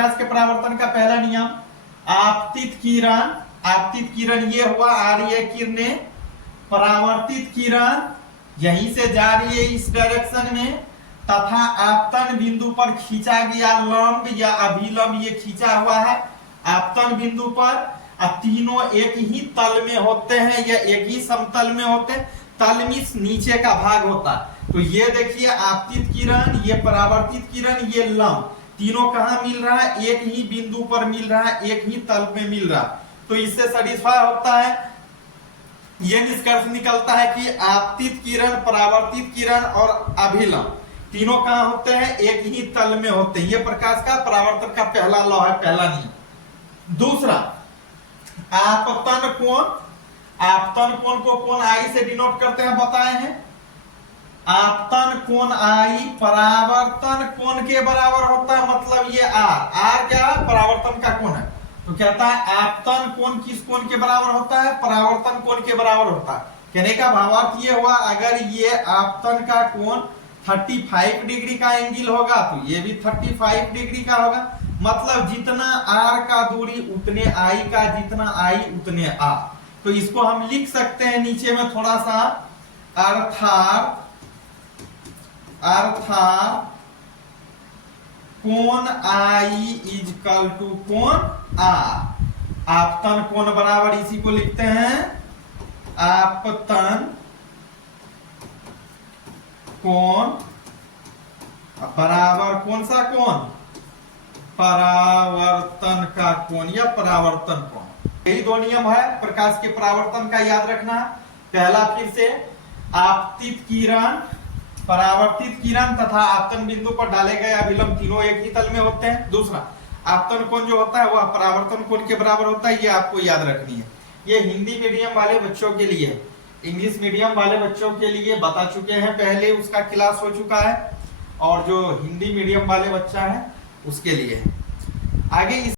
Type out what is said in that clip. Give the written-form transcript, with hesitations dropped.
प्रकाश के परावर्तन का पहला नियम, आपतित किरण ये हुआ आ रही है किरणें, परावर्तित किरण यहीं से जा रही है इस डायरेक्शन में, तथा आपतन बिंदु पर खींचा गया लंब या अभिलंब ये खींचा हुआ है आपतन बिंदु पर। तीनों एक ही तल में होते हैं या एक ही समतल में होते हैं, तल मींस नीचे का भाग होता है। तो ये देखिए आपतित किरण, ये परावर्तित किरण, ये लंब, तीनों कहां मिल रहा है? एक ही बिंदु पर मिल रहा है, एक ही तल पे मिल रहा है। तो इससे सेटिस्फाई होता है, यह निष्कर्ष निकलता है कि आपतित किरण, परावर्तित किरण और अभिलंब तीनों कहां होते हैं? एक ही तल में होते हैं। यह प्रकाश का परावर्तन का पहला लॉ है, पहला नियम। दूसरा, आपतन कोण, आपतन कोण को कोण आई से डिनोट करते हैं, बताए हैं। आपतन कोण आई परावर्तन कोण के बराबर होता है, मतलब ये आर क्या है? परावर्तन का कोण है। तो कहता है आपतन कोण किस कोण के बराबर होता है? परावर्तन कोण के बराबर होता है। कहने का भावार्थ ये हुआ, अगर ये आपतन का कोण 35 डिग्री का एंगल होगा तो ये भी 35 डिग्री का होगा, मतलब जितना आर का दूरी उतने आई का, जितना आई उतने आर। तो इसको हम लिख सकते हैं नीचे में थोड़ा सा, अर्थात कोण आई इज इक्वल टू कोण आर। आपतन कोण बराबर इसी को लिखते हैं, आपतन कोण बराबर कौन सा कोण? परावर्तन का कोण या परावर्तन कोण। यही दो नियम है प्रकाश के परावर्तन का, याद रखना। पहला फिर से, आपतित किरण, परावर्तित किरण तथा आपतन बिंदु पर डाले गए अभिलंब तीनों एक ही तल में होते हैं। दूसरा, आपतन कोण जो होता है वह परावर्तन कोण के बराबर होता है, ये आपको याद रखनी है। ये हिंदी मीडियम वाले बच्चों के लिए है, इंग्लिश मीडियम वाले बच्चों के लिए बता चुके हैं पहले, उसका क्लास हो चुका है, और जो हिंदी मीडियम वाले बच्चा है उसके लिए है। आगे इस